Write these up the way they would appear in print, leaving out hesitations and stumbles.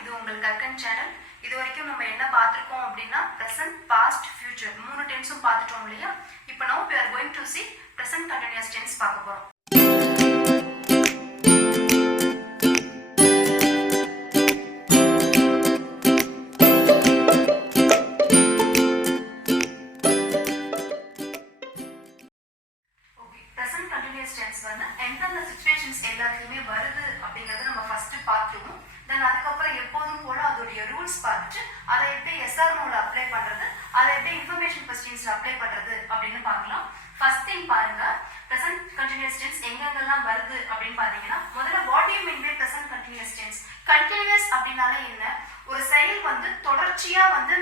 இது உங்கள் கற்கன் சேனல். இது வரைக்கும் நம்ம என்ன பார்த்துருக்கோம் அப்படின்னா present, past, future மூணு டென்ஸும் பார்த்துட்டோம் இல்லையா? இப்போ now we are going to see present continuous tense பார்க்க போறோம். present continuous tense வந்து எந்தெந்த சிச்சுவேஷன்ஸ் எல்லாத்துலயுமே வருது அப்படிங்கறத நம்ம ஃபர்ஸ்ட் பார்த்துருவோம். தென் அதுக்கப்புறம் எப்போதும் போல அதோடைய ரூல்ஸ் பார்த்துட்டு அதை எப்படி எஸ்ஆர்ஓல அப்ளை பண்றது, அதை எப்படி இன்ஃபர்மேஷன் கொஸ்டின்ஸ்ல அப்ளை பண்றது அப்படின்னு பார்க்கலாம். ஃபர்ஸ்ட் திங் பாருங்க, present continuous tense எங்கெங்கெல்லாம் வருது அப்படின்னு பாத்தீங்கன்னா, முதல்ல what do you mean by present continuous tense? Continuous அப்படின்னாலே என்ன? ஒரு செயல் வந்து தொடர்ச்சியா வந்து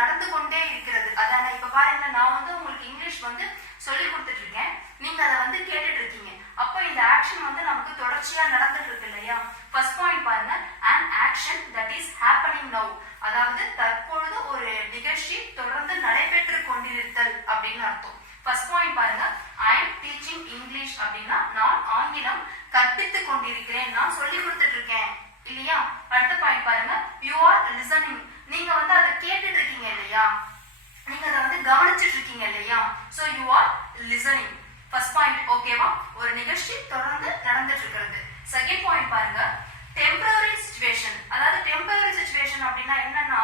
நடந்து கொண்டே இருக்கிறது. அதான இப்ப பாருங்க, நான் வந்து உங்களுக்கு இங்கிலீஷ் வந்து சொல்லி கொடுத்துட்டு இருக்கேன், நீங்க அதை வந்து கேட்டுட்டு இருக்கீங்க. அப்போ இந்த ஆக்ஷன் வந்து நமக்கு தொடர்ச்சியா நடந்துட்டு இருக்கு இல்லையா? ஃபர்ஸ்ட் பாயிண்ட் பாருங்க, an action that is happening now, அதாவது தற்பொழுது ஒரு நிகழ்ச்சி தொடர்ந்து நடைபெற்று கொண்டிருத்தல் அப்படின்னு அர்த்தம். ஃபர்ஸ்ட் பாயிண்ட் பாருங்க, I am teaching English அப்படின்னா நான் ஆங்கிலம் கற்பித்து கொண்டிருக்கிறேன், நான் சொல்லி கொடுத்துட்டு இருக்கேன் இல்லையா? அடுத்த பாயிண்ட் பாருங்க, you are listening, நீங்க வந்து அதை கேட்டுட்டு இருக்கீங்க இல்லையா? நீங்க அதை வந்து கவனிச்சிட்டு இருக்கீங்க இல்லையா? so you are listening. First point ஓகேவா? ஒரு நிகழ்ச்சி தொடர்ந்து நடந்துட்டு இருக்கிறது. செகண்ட் பாயிண்ட் பாருங்க, டெம்பரரி சிச்சுவேஷன். அதாவது டெம்பரரி சிச்சுவேஷன் அப்படின்னா என்னன்னா,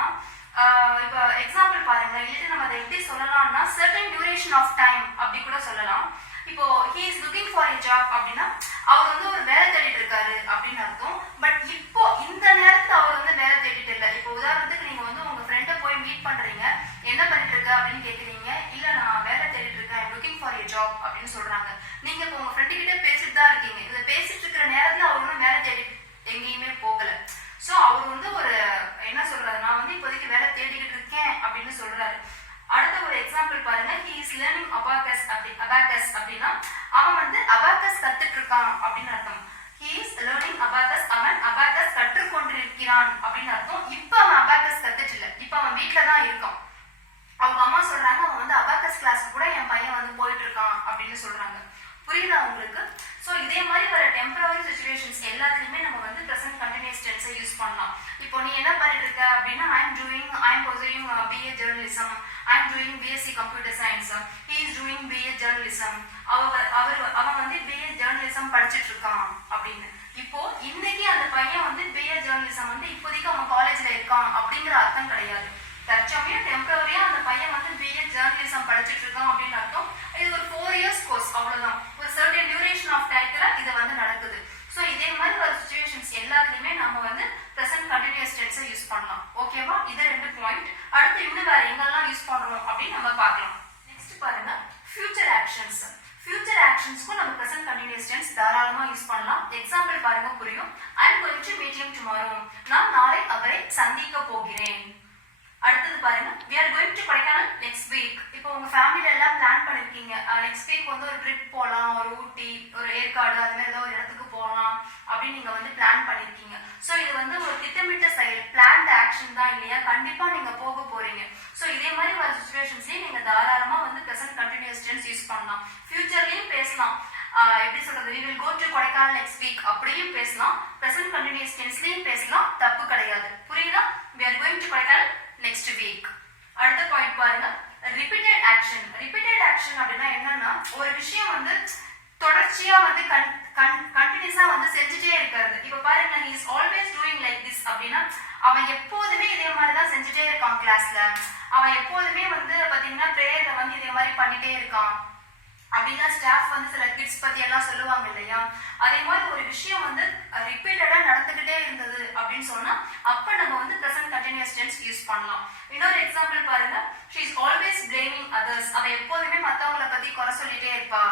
இப்போ எக்ஸாம்பிள் பாருங்க, இல்லையா நம்ம அதை எப்படி சொல்லலாம்னா certain duration of time அப்படி கூட சொல்லலாம். இப்போ he is looking for a job அப்படின்னா அவர் வந்து ஒரு வேலை தேடிட்டு இருக்காரு அப்படின்னு அர்த்தம். பட் இப்போ இந்த நேரத்துல அவர் வந்து வேலை தேடிட்டு இல்லை. இப்போ உதாரணத்துக்கு நீங்க வந்து உங்க ஃப்ரெண்டை போய் மீட் பண்றீங்க, என்ன பண்ணிட்டு இருக்க அப்படின்னு கேக்குறீங்க, இல்ல நான் வேலை தேடிட்டு இருக்கேன், ஐ லுக்கிங் ஃபார் a job அப்படின்னு சொல்றாங்க. நீங்க இப்போ உங்க ஃப்ரெண்டு கிட்ட பேசிட்டு தான் இருக்கீங்க. இதை பேசிட்டு இருக்கிற நேரத்துல அவர் ஒன்றும் வேலை தேடி எங்கேயுமே போகல. சோ அவர் வந்து ஒரு என்ன சொல்றாரு, நான் வந்து இப்போதைக்கு வேலை தேடிக்கிட்டு இருக்கேன் அப்படின்னு சொல்றாரு. அடுத்த ஒரு எக்ஸாம்பிள் பாருங்க, he is learning abacus அப்படின்னா அவன் வந்து abacus கத்துட்டு இருக்கான் அப்படின்னு அர்த்தம். he is learning abacus, அவன் abacus கற்றுக்கொண்டிருக்கிறான் அப்படின்னு அர்த்தம். இப்ப அவன் abacus கத்துட்டு இல்ல, இப்ப அவன் வீட்டுல தான் இருக்கான். அவங்க அம்மா சொல்றாங்க, அவன் வந்து abacus கிளாஸ் கூட என் பையன் வந்து போயிட்டு இருக்கான் அப்படின்னு சொல்றாங்க. புரியுதா உங்களுக்கு? சோ இதே மாதிரி வர டெம்பரரி சிச்சுவேஷன்ஸ் எல்லாத்துலயுமே நம்ம வந்து present continuous tense யூஸ் பண்ணலாம். இப்போ நீ என்ன பண்ணிட்டு இருக்க அப்படின்னா, I am pursuing BA journalism, I am doing BSc computer science, he is doing BA journalism, அவன் வந்து BA journalism படிச்சிட்டு இருக்கான் அப்படின்னு. இப்போ இன்னைக்கு அந்த பையன் வந்து BA journalism வந்து இப்போதைக்கு அவன் காலேஜ்ல இருக்கான் அப்படிங்கிற அர்த்தம் கிடையாது. தற்சமயம் டெம்பரரியா அந்த பையன் வந்து BA journalism படிச்சிட்டு இருக்கான் அப்படின்னு அர்த்தம். இது ஒரு 4 years கோர்ஸ், அவ்வளவுதான். ஒரு certain duration of timeல இது வந்து நடக்குது. சோ இதே மாதிரி ஒரு சிச்சுவேஷன்ஸ் எல்லாத்துலயுமே நம்ம வந்து present continuous tense யூஸ் பண்ணலாம். ஓகேவா? இது ரெண்டு பாயிண்ட். அடுத்து இன்னும் வேற எங்கெல்லாம் யூஸ் பண்றோம் அப்படின்னு நம்ம பார்க்கலாம். நெக்ஸ்ட் பாருங்க, future actions. future actionsக்கும் நம்ம present continuous tense தாராளமா யூஸ் பண்ணலாம். எக்ஸாம்பிள் பாருங்க, புரியும். I am going to meet him tomorrow, நான் நாளை அவரை சந்திக்க போகிறேன். அடுத்தது பாருங்க, we are going to Kodaikanal next week. இப்போ உங்க ஃபேமிலில எல்லாம் பிளான் பண்ணிருக்கீங்க, நெக்ஸ்ட் வீக் வந்து ஒரு ட்ரிப் போலாம், ஒரு ஊட்டி, ஒரு ஏற்காடு, அது மாதிரி ஏதோ ஒரு இடத்துக்கு போகலாம் அப்படின்னு நீங்க வந்து பிளான் பண்ணிருக்கீங்க. சோ இது வந்து ஒரு திட்டமிட்ட செயல், பிளான்ட் ஆக்ஷன் தான் இல்லையா? கண்டிப்பா நீங்க போக போறீங்க. சோ இதே மாதிரி வர சிச்சுவேஷன்ஸ்லயும் நீங்க தாராளமா வந்து present continuous tense யூஸ் பண்ணலாம். ஃபியூச்சர்லயும் பேசலாம், எப்படி சொல்றது, we will go to Kodaikanal next week அப்படியும் பேசலாம். present continuous tenseலயும் பேசலாம், தப்பு கிடையாது. புரியுதா? we are going to Kodaikanal next week. அடுத்த பாயிண்ட் பாருங்க, repeated action. repeated action அப்படின்னா என்னன்னா, ஒரு விஷயம் வந்து தொடர்ச்சியா வந்து கண்டினியூஸா வந்து செஞ்சுட்டே இருக்கிறது. இப்ப பாருங்க, he is always doing like this அப்படின்னா அவன் எப்போதுமே இதே மாதிரி தான் செஞ்சுட்டே இருக்கான் கிளாஸ்ல. அவன் எப்போதுமே வந்து பாத்தீங்கன்னா பிரேயர்ல வந்து இதே மாதிரி பண்ணிட்டே இருக்கான் அப்படின்னா ஸ்டாஃப் வந்து சில கிட்ஸ் பத்தி எல்லாம் சொல்லுவாங்க இல்லையா? அதே மாதிரி ஒரு விஷயம் வந்து ரிப்பீட்டடா நடந்துகிட்டே இருந்தது அப்படின்னு சொன்னா அப்ப நம்ம வந்து present continuous tense யூஸ் பண்ணலாம். இன்னொரு எக்ஸாம்பிள் பாருங்க, she is always blaming others, அவ எப்போதுமே மத்தவங்கள பத்தி குறை சொல்லிட்டே இருப்பா.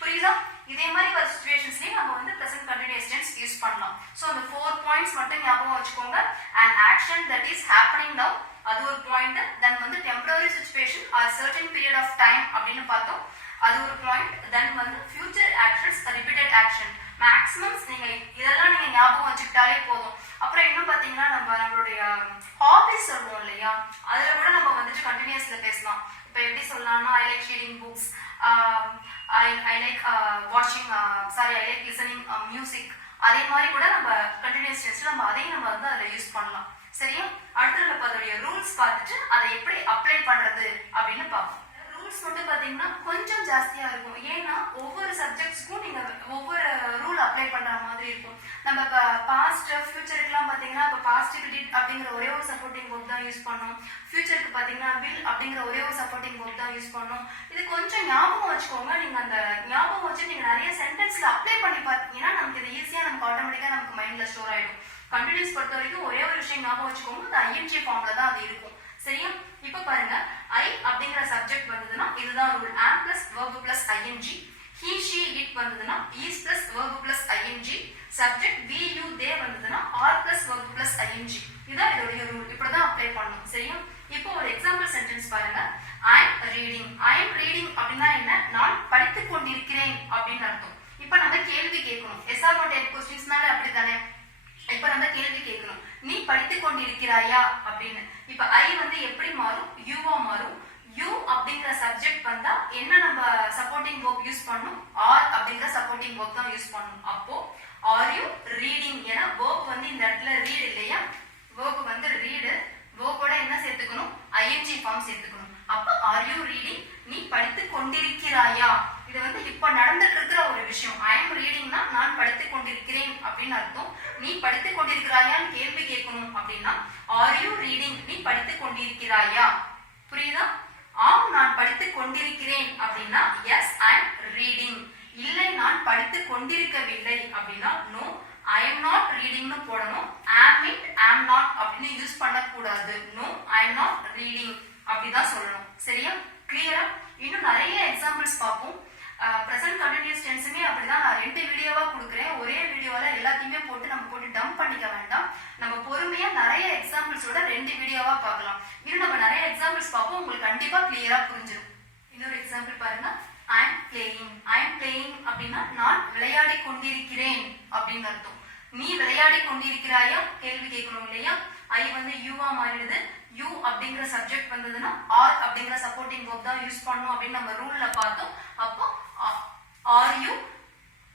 புரியுதா? இதே மாதிரி ஒரு சிச்சுவேஷன்ஸ்லயே நம்ம வந்து present continuous tense யூஸ் பண்ணலாம். சோ அந்த 4 பாயிண்ட்ஸ் மட்டும் ஞாபகம் வச்சுக்கோங்க. an action that is happening now, அது ஒரு பாயிண்ட். தென் வந்து temporary situation or certain period of time அப்படின்னு பார்த்தோம், அது ஒரு பாயிண்ட். தென் வந்து ஃபியூச்சர் ஆக்ஷன்ஸ், ரிப்பீட்டட் ஆக்ஷன். மேக்ஸிமம்ஸ் நீங்க இதெல்லாம் நீங்க ஞாபகம் வச்சுக்கிட்டாலே போதும். அப்புறம் இன்னும் பாத்தீங்கன்னா நம்மளுடைய ஹாபிஸ் சொல்லுவோம் இல்லையா, அதுல கூட நம்ம வந்துட்டு கண்டினியூஸ்ல பேசலாம். இப்ப எப்படி சொல்லலாம்னா, I like reading books, I like listening music. அதே மாதிரி கூட நம்ம கண்டினியூஸ் கண்டினியூஸ் டென்ஸ்ல நம்ம அதையும் நம்ம வந்து அதுல யூஸ் பண்ணலாம். சரியா? அடுத்து நம்ம அதோடைய ரூல்ஸ் பார்த்துட்டு அதை எப்படி அப்ளை பண்றது அப்படின்னு பார்ப்போம். ரூல்ஸ் மட்டும் பாத்தீங்கன்னா கொஞ்சம் ஜாஸ்தியா இருக்கும். ஏன்னா ஒவ்வொரு சப்ஜெக்ட்ஸ்க்கும் நீங்க ஒவ்வொரு ரூல் அப்ளை பண்ற மாதிரி இருக்கும். நம்ம இப்ப பாஸ்ட் ஃபியூச்சருக்குலாம் பாத்தீங்கன்னா இப்ப பாஸ்ட்டுக்கு டிட் அப்படிங்கிற ஒரே ஒரு சப்போர்ட்டிங் வேர்ப் தான் யூஸ் பண்ணோம். ஃபியூச்சருக்கு பாத்தீங்கன்னா வில் அப்படிங்கிற ஒரே ஒரு சப்போர்ட்டிங் வேர்ப் தான் யூஸ் பண்ணோம். இது கொஞ்சம் ஞாபகம் வச்சுக்கோங்க. நீங்க அந்த ஞாபகம் வச்சு நீங்க நிறைய சென்டென்ஸ்ல அப்ளை பண்ணி பாத்தீங்கன்னா நமக்கு இது ஈஸியா நமக்கு ஆட்டோமேட்டிக்கா நமக்கு மைண்ட்ல ஸ்டோர் ஆயிடும். கண்டினியூஸ் பொறுத்த வரைக்கும் ஒரே ஒரு விஷயம் ஞாபகம் வச்சுக்கோங்க, அது ஐஎன்ஜி ஃபார்ம்ல தான் அது இருக்கும். சரியா? இப்ப பாருங்க, ஐ அப்படிங்கிற சப்ஜெக்ட் வந்ததுன்னா இதுதான் rule. am plus verb plus ing. he she it வந்ததுன்னா is plus verb plus ing. Subject we you they வந்ததுன்னா are plus verb plus ing. இதான் இதோட ரூல். இப்படிதான் அப்ளை பண்ணணும். சரியா? இப்போ ஒரு எக்ஸாம்பிள் சென்டென்ஸ் பாருங்க. I am reading. I am reading அப்படின்னா என்ன? நான் படித்துக் கொண்டிருக்கிறேன் அப்படின்னு அர்த்தம். இப்ப நம்ம கேள்வி கேட்கணும். SR not type questions-னால அப்படிதானே. இப்ப நம்ம கேள்வி கேட்கணும், நீ படித்துக் கொண்டிருக்கிறாயா அப்படின்னு. இப்ப ஐ வந்து எப்படி மாறும்? யூவா மாறும். யூ அப்படிங்கிற சப்ஜெக்ட் வந்தா என்ன நம்ம சப்போர்ட்டிங் வேர்ப் யூஸ் பண்ணணும்? ஆர் அப்படிங்கிற சப்போர்ட்டிங் வேர்ப் தான் யூஸ் பண்ணணும். அப்போ ஆர் யூ ரீடிங்? ஏன்னா வேர்ப் வந்து இந்த இடத்துல ரீட் இல்லையா? வேர்ப் வந்து ரீடு. வேர்போட என்ன சேர்த்துக்கணும்? ஐஎன்ஜி ஃபார்ம் சேர்த்துக்கணும். அப்ப ஆர் யூ ரீடிங்? நீ படித்துக் கொண்டிருக்கிறாயா? இது வந்து இப்ப நடந்துட்டு இருக்கிற ஒரு விஷயம். ஐ எம் ரீடிங்னா நான் படித்துக் கொண்டிருக்கிறேன் அப்படின்னு அர்த்தம். நீ படித்துக் கொண்டிருக்கிறாயான்னு கேள்வி கேட்கணும் அப்படின்னா ஆர் யூ ரீடிங்? நீ படித்துக் கொண்டிருக்கிறாயா? புரியுதா? ஆம் நான் படித்துக் கொண்டிருக்கிறேன் அப்படின்னா எஸ் ஐ எம் ரீடிங். இல்லை நான் படித்துக் கொண்டிருக்கவில்லை அப்படின்னா நோ ஐ எம் நாட் ரீடிங்னு போடணும். ஆம் இட் ஆம் நாட் அப்படின்னு யூஸ் பண்ணக்கூடாது. No I am not reading அப்படிதான் சொல்லணும். சரியா? கிளியரா? இன்னும் நிறைய எக்ஸாம்பிள்ஸ் பார்ப்போம். பிரசன்ட் கண்டினியூஸ் டென்ஸுமே அப்படிதான். நான் 2 வீடியோவா கொடுக்குறேன். ஒரே வீடியோல எல்லாத்தையுமே போட்டு நம்ம போட்டு டம்ப் பண்ணிக்க வேண்டாம். நம்ம பொறுமையா நிறைய எக்ஸாம்பிள்ஸோட 2 வீடியோவா பார்க்கலாம். இன்னும் நம்ம நிறைய எக்ஸாம்பிள்ஸ் பார்ப்போம். உங்களுக்கு கண்டிப்பா கிளியரா புரிஞ்சிடும். இன்னொரு எக்ஸாம்பிள் பாருங்க. ஐ am playing. I am playing அப்படின்னா நான் விளையாடி கொண்டிருக்கிறேன் அப்படின்னு அர்த்தம். நீ விளையாடி கொண்டிருக்கிறாயா கேள்வி கேட்கணும் இல்லையா? ஐ வந்து யூவா மாறிடுது. யூ அப்படிங்கிற சப்ஜெக்ட் வந்ததுன்னா ஆர் அப்படிங்கிற சப்போர்ட்டிங் வேர்ப் தான் யூஸ் பண்ணணும் அப்படின்னு நம்ம ரூல்ல பார்த்தோம். அப்போ ஆர் யூ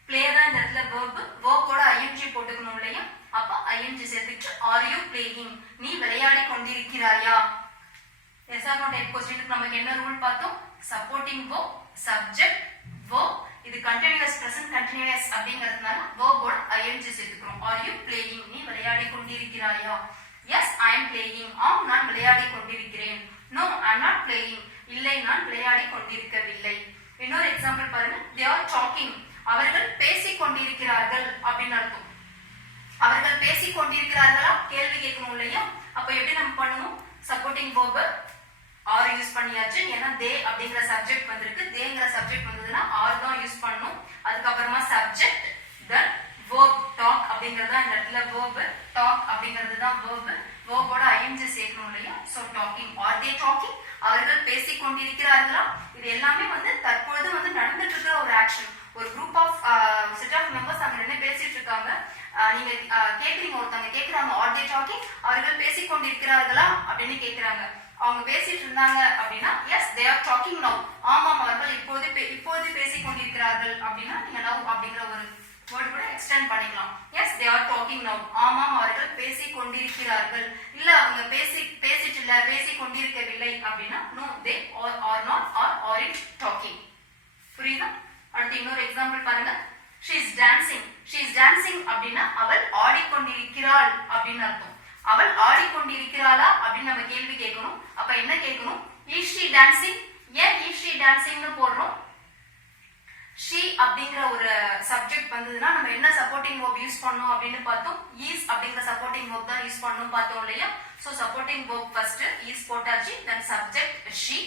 பிளே தான் இந்த இடத்துல வேர்ப். வேர்போட ஐஎன்ஜி போட்டுக்கணும் இல்லையா? அப்ப ஐஎன்ஜி சேர்த்துட்டு ஆர் யூ பிளேயிங்? நீ விளையாடி கொண்டிருக்கிறாயா? எஸ்ஆர் நோ டைப் क्वेश्चनக்கு நமக்கு என்ன ரூல் பார்த்தோம்? Supporting verb, subject, verb. இது கண்டினியூஸ் பிரசன்ட் கண்டினியூஸ் அப்படிங்கிறதுனால வேர்போட ஐஎன்ஜி சேர்த்துக்கிறோம். Are you playing? நீ விளையாடி கொண்டிருக்கிறாயா? Yes I am playing. ஆம் நான் விளையாடி கொண்டிருக்கிறேன். No I am not playing. இல்லை நான் விளையாடி கொண்டிருக்கவில்லை. இன்னொரு எக்ஸாம்பிள் பாருங்க. they are talking. அவர்கள் பேசிக் கொண்டிருக்கிறார்கள் அப்படின்னு அர்த்தம். அவர்கள் பேசிக் கொண்டிருக்கிறார்களா கேள்வி கேட்கணும் இல்லையா? அப்ப எப்படி நம்ம பண்ணுவோம்? சப்போர்ட்டிங் வேர்ப் ஆர் யூஸ் பண்ணியாச்சு. ஏன்னா தே அப்படிங்கிற சப்ஜெக்ட் வந்திருக்கு. தேங்கிற சப்ஜெக்ட் வந்ததுன்னா ஆர் தான் யூஸ் பண்ணணும். அதுக்கப்புறமா சப்ஜெக்ட், தென் வேர்ப். டாக் அப்படிங்கறதா இந்த இடத்துல வேர்ப். டாக் அப்படிங்கிறது தான் வேர்ப். வேர்போட ஐஎன்ஜி சேர்க்கணும் இல்லையா? So talking. Are they talking? அவர்கள் பேசிக் கொண்டிருக்கிறார்களா? இது எல்லாமே வந்து தற்பொழுது வந்து நடந்துட்டு இருக்கிற ஒரு ஆக்ஷன். ஒரு group of set of members அங்க நின்று பேசிட்டு இருக்காங்க. நீங்க கேக்குறீங்க, ஒருத்தவங்க கேக்குறாங்க ஆர் தே டாக்கிங்? அவர்கள் பேசிக் கொண்டிருக்கிறார்களா அப்படின்னு கேக்குறாங்க. அவங்க பேசிட்டு இருந்தாங்க அப்படின்னா yes they are talking now. ஆமாம் அவர்கள் இப்போது பேசிக் கொண்டிருக்கிறார்கள் அப்படின்னா நீங்க நவ் அப்படிங்கிற ஒரு வேர்ட் கூட எக்ஸ்டெண்ட் பண்ணிக்கலாம். Yes they are talking now. ஆமாம் அவர்கள் பேசிக் கொண்டிருக்கிறார்கள். இல்ல அவங்க பேசிட்டு இல்ல பேசிக் கொண்டிருக்கவில்லை அப்படின்னா no they are not are it talking. புரியுதா? அடுத்து இன்னொரு எக்ஸாம்பிள் பாருங்க. she is dancing. she is dancing அப்படின்னா அவள் ஆடிக்கொண்டிருக்கிறாள் அப்படின்னு அர்த்தம். அவள் ஆடிக்கொண்டிருக்கிறாளா அப்படின்னு நம்ம கேள்வி கேட்கணும். அப்ப என்ன கேட்கணும்? is she dancing? ஏன் is she dancing னு போடுறோம்? she அப்படிங்கிற ஒரு சப்ஜெக்ட் வந்ததுன்னா நம்ம என்ன சப்போர்ட்டிங் வேர்ப் யூஸ் பண்ணோம் அப்படின்னு பார்த்தோம். is அப்படிங்கிற சப்போர்ட்டிங் வேர்ப் தான் யூஸ் பண்ணணும் பார்த்தோம் இல்லையா? So supporting verb first is போட்டாச்சு. then subject she,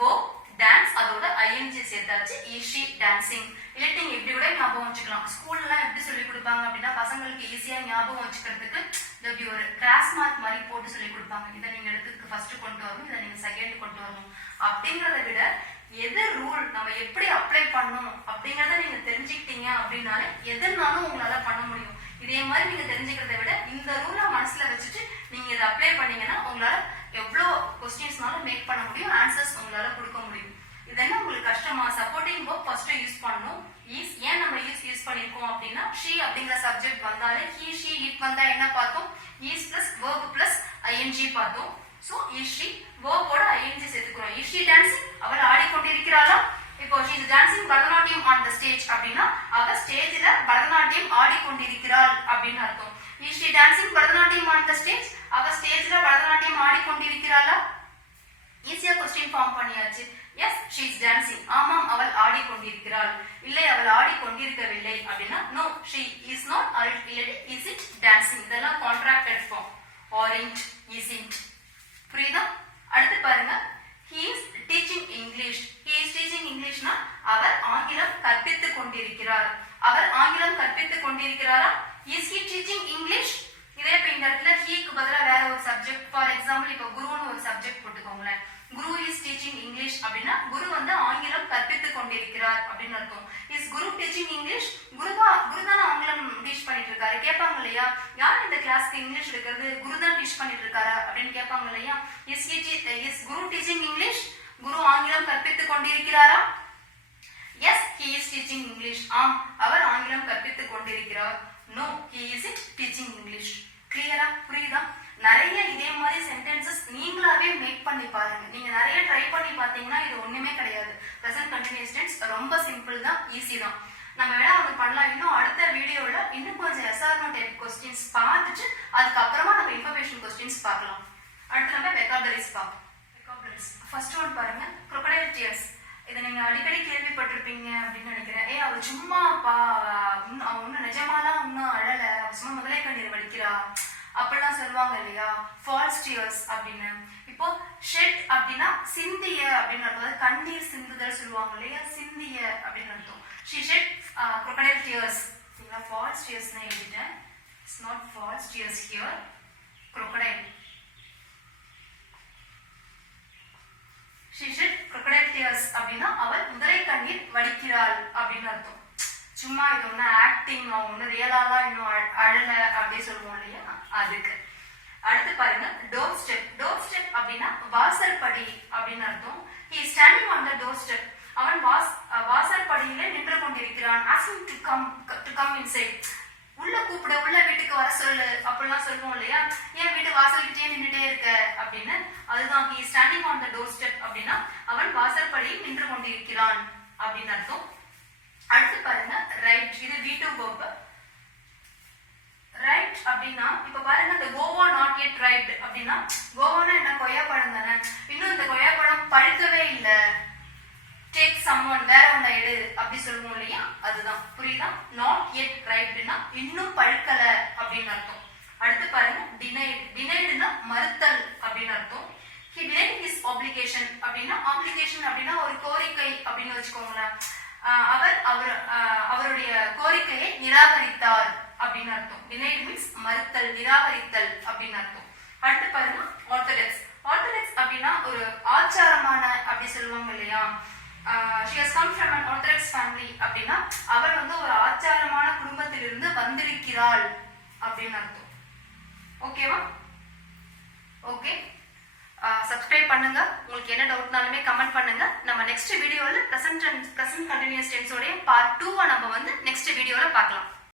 verb dance அதோட ஐஎன்ஜி சேர்த்தாச்சு. is she dancing? இல்லாட்டி நீங்க இப்படி கூட ஞாபகம் வச்சுக்கலாம். ஸ்கூல்லாம் எப்படி சொல்லி கொடுப்பாங்க அப்படின்னா பசங்களுக்கு ஈஸியா ஞாபகம் வச்சுக்கிறதுக்கு இப்படி ஒரு கிராஸ் மார்க் மாதிரி போட்டு சொல்லி கொடுப்பாங்க. இதை நீங்க எடுத்துக்கு ஃபர்ஸ்ட் கொண்டு வரணும், இதை நீங்க செகண்ட் கொண்டு வரணும் அப்படிங்கறத விட எது ரூல் நம்ம எப்படி அப்ளை பண்ணணும் அப்படிங்கறத நீங்க தெரிஞ்சுக்கிட்டீங்க அப்படின்னாலே எதுனாலும் உங்களால பண்ண முடியும். இதே மாதிரி நீங்க தெரிஞ்சுக்கிறத விட இந்த ரூலை மனசுல வச்சுட்டு நீங்க இதை அப்ளை பண்ணீங்கன்னா உங்களால எவ்வளவு கொஸ்டின்ஸ்னாலும் மேக் பண்ண முடியும், ஆன்சர்ஸ் உங்களால கொடுக்க முடியும். இது என்ன உங்களுக்கு கஷ்டமா? சப்போர்ட்டிங் வேர்ப் ஃபர்ஸ்ட் யூஸ் பண்ணணும். இஸ். ஏன் நம்ம யூஸ் பண்ணிருக்கோம் அப்படின்னா she அப்படிங்கிற சப்ஜெக்ட் வந்தாலே he she it வந்தா என்ன பார்த்தோம், is plus verb plus ing பார்த்தோம். சோ is she verb ஓட ing சேர்த்துக்கிறோம். is she dancing, அவள் ஆடிக்கொண்டிருக்கிறாளா? இப்போ she is dancing Bharatanatyam on the stage அப்படின்னா அவ ஸ்டேஜ்ல பரதநாட்டியம் ஆடிக்கொண்டிருக்கிறாள் அப்படின்னு அர்த்தம். is she dancing Bharatanatyam on the stage, அவ ஸ்டேஜ்ல பரதநாட்டியம் ஆடிக்கொண்டிருக்கிறாளா? ஈஸியா क्वेश्चन ஃபார்ம் பண்ணியாச்சு. yes she is dancing, ஆமாம் அவள் ஆடிக்கொண்டிருக்கிறாள். இல்லை அவள் ஆடிக்கொண்டிருக்கவில்லை அப்படின்னா no she is not or isn't dancing. இதெல்லாம் கான்ட்ராக்டட் ஃபார்ம். aren't, isn't. புரியுதா? அடுத்து பாருங்க, he is teaching English. he is teaching English னா அவர் ஆங்கிலம் கற்பித்துக் கொண்டிருக்கிறார். அவர் ஆங்கிலம் கற்பித்துக் கொண்டிருக்கிறாரா? is he teaching English? இதே இப்ப இந்த இடத்துல he க்கு பதிலா வேற ஒரு சப்ஜெக்ட், ஃபார் எக்ஸாம்பிள் இப்ப குருன்னு ஒரு சப்ஜெக்ட் போட்டுக்கோங்களேன். குரு இஸ் டீச்சிங் இங்கிலீஷ் அப்படின்னா குரு வந்து ஆங்கிலம் கற்பித்துக் கொண்டிருக்கிறார் அப்படின்னு அர்த்தம். இஸ் குரு டீச்சிங் இங்கிலீஷ், குருதான ஆங்கிலம் டீச் பண்ணிட்டு இருக்காரு கேட்பாங்க இல்லையா? யார் இந்த கிளாஸ்க்கு இங்கிலீஷ் எடுக்கிறது, குருதான் டீச் பண்ணிட்டு இருக்காரா அப்படின்னு கேட்பாங்க இல்லையா? Is Guru teaching English, Guru ஆங்கிலம் கற்பித்துக் கொண்டிருக்கிறாரா? Yes he is teaching English, ஆம் அவர் ஆங்கிலம் கற்பித்துக் கொண்டிருக்கிறார். no he isn't teaching English. கிளியரா? புரியுதா? நிறைய இதே மாதிரி சென்டென்சஸ் நீங்களாவே மேக் பண்ணி பாருங்க. நீங்க நிறைய ட்ரை பண்ணி பாத்தீங்கன்னா இது ஒண்ணுமே கிடையாது. பிரசன்ட் கண்டினியூஸ் டென்ஸ் ரொம்ப சிம்பிள் தான், ஈஸி தான். நம்ம வேணா ஒன்று பண்ணலாம். இன்னும் அடுத்த வீடியோல இன்னும் கொஞ்சம் எஸ்ஆர்னோ டைப் கொஸ்டின்ஸ் பார்த்துட்டு அதுக்கப்புறமா நம்ம இன்ஃபர்மேஷன் கொஸ்டின்ஸ் பார்க்கலாம். அடுத்து நம்ம வெக்காபுலரிஸ் பார்ப்போம். வெக்காபுலரிஸ் ஃபர்ஸ்ட் ஒன் பாருங்க, crocodile tears. இதை நீங்க அடிக்கடி கேள்விப்பட்டிருப்பீங்க அப்படின்னு நினைக்கிறேன். அவ சும்மா ஒன்னும் நிஜமாலாம் ஒன்னும் அழல, சும்மா முதலை கண்ணீர் வடிக்கிறா அப்படிலாம் சொல்லுவாங்க இல்லையா? ஃபால்ஸ் டியர்ஸ் அப்படின்னு. இப்போ ஷெட் அப்படின்னா சிந்திய அப்படின்னு அர்த்தம், கண்ணீர் சிந்துதல் சொல்லுவாங்க இல்லையா? சிந்திய அப்படின்னு அர்த்தம். she shed crocodile tears. சரிங்களா? ஃபால்ஸ் டியர்ஸ்னு எழுதிட்டேன். It's not false tears here. crocodile. she shed crocodile tears அப்படின்னா அவள் முதலை கண்ணீர் வடிக்கிறாள் அப்படின்னு அர்த்தம். சும்மா இது ஒண்ணு ஆக்டிங், ஒண்ணு ரியலாலாம் இன்னும் அழல அப்படி சொல்லுவோம் இல்லையா? அதுக்கு அடுத்து பாருங்க, டோர் ஸ்டெப். டோர் ஸ்டெப் அப்படின்னா வாசற்படி அப்படின்னு அர்த்தம். he is standing on the doorstep. அவன் வாசற்படியிலே நின்று கொண்டிருக்கிறான். asking to come inside. உள்ள கூப்பிட, உள்ள வீட்டுக்கு வர சொல்லு அப்படிலாம் சொல்லுவோம் இல்லையா? ஏன் வீட்டு வாசல்கிட்டே நின்றுட்டே இருக்க அப்படின்னு. அதுதான் he is standing on the doorstep அப்படின்னா அவன் வாசற்படியில் நின்று கொண்டிருக்கிறான் அப்படின்னு அர்த்தம். அடுத்து பாருங்க, ரைட். இது V2 verb. ரைட் அப்படின்னா இப்ப பாருங்க, இந்த கோவா நாட் yet ripe அப்படின்னா கோவானா என்ன, கொய்யாப்பழம் தானே. இன்னும் இந்த கொய்யாப்பழம் பழுக்கவே இல்ல, டேக் someone, வேற ஒன்றை எடு அப்படி சொல்லுவோம் இல்லையா? அதுதான். புரியுதா? நாட் yet ripeனா இன்னும் பழுக்கல அப்படின்னு அர்த்தம். அடுத்து பாருங்க, denied. deniedனா மறுத்தல் அப்படின்னு அர்த்தம். he denied his obligation அப்படின்னா, obligation அப்படின்னா ஒரு கோரிக்கை அப்படின்னு வச்சுக்கோங்களேன். அவருடைய கோரிக்கையை நிராகரித்தார் அப்படின்னு அர்த்தம். denied means மறுத்தல், நிராகரித்தல் அப்படின்னு அர்த்தம். அடுத்து பாருங்க, orthodox. orthodox அப்படின்னா ஒரு ஆச்சாரமான அப்படி சொல்லுவாங்க இல்லையா? she has come from an orthodox family அப்படின்னா அவள் வந்து ஒரு ஆச்சாரமான குடும்பத்திலிருந்து வந்திருக்கிறாள் அப்படின்னு அர்த்தம். ஓகேவா? ஓகே, சப்ஸ்கிரைப் பண்ணுங்க. உங்களுக்கு என்ன டவுட்னாலுமே கமெண்ட் பண்ணுங்க. நம்ம நெக்ஸ்ட் வீடியோல பிரசன்ட் கண்டினியூஸ் டென்ஸோட பார்ட் 2 நம்ம வந்து நெக்ஸ்ட் வீடியோல பார்க்கலாம்.